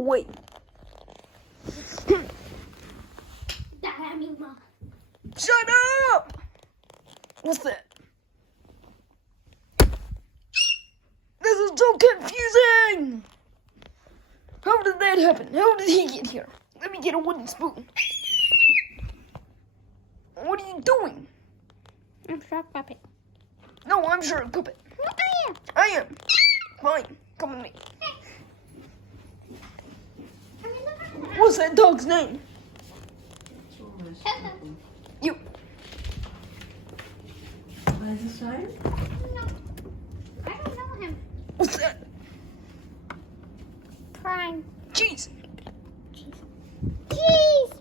away. Shut up! What's that? This is so confusing! How did that happen? How did he get here? Let me get a wooden spoon. What are you doing? I'm Shark Puppet. No, I'm Shark Puppet. I am. I am. Fine, come with me. What's that dog's name? You. No, I don't know him. What's that? Prime. Cheese. Cheese.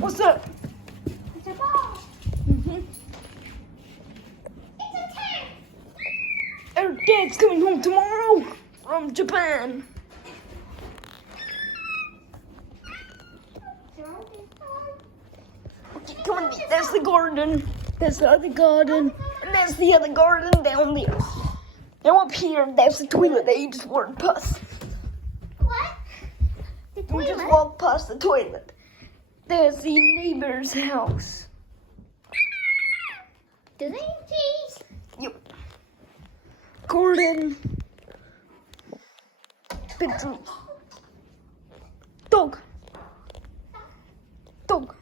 What's that? It's a ball. Mm-hmm. It's a tent. Our dad's coming home tomorrow from Japan. Okay, come with me. That's the garden. That's the other garden. And that's the other garden down there. Now up here, that's the toilet that you just walked past. What? The You just toilet? walked past the toilet. There's the neighbor's house. Do they eat cheese? Yep. Garden. Bedroom. Dog. Dog.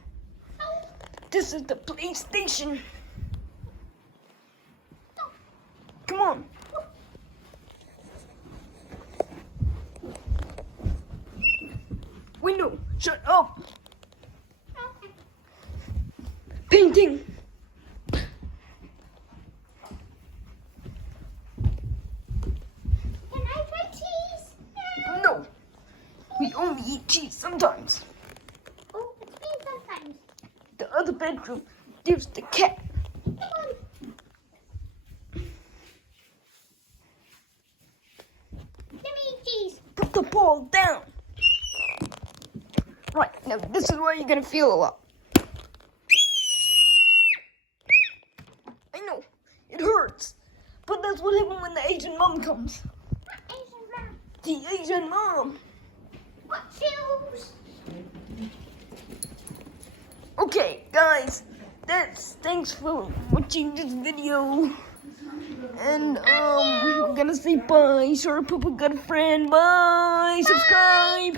This is the PlayStation. Come on. Window. Shut up. Okay. Painting. Can I try cheese? No. We only eat cheese sometimes. Oh, it's me sometimes. The other bedroom, there's the cat. Come on. Give me cheese. Put the ball down. Right, now this is where you're gonna feel a lot. I know, it hurts. But that's what happens when the Asian mom comes. What Asian mom? The Asian mom. What shoes? Okay, guys, thanks for watching this video. And I'm gonna say bye. Shark Puppet got a friend. Bye. Subscribe.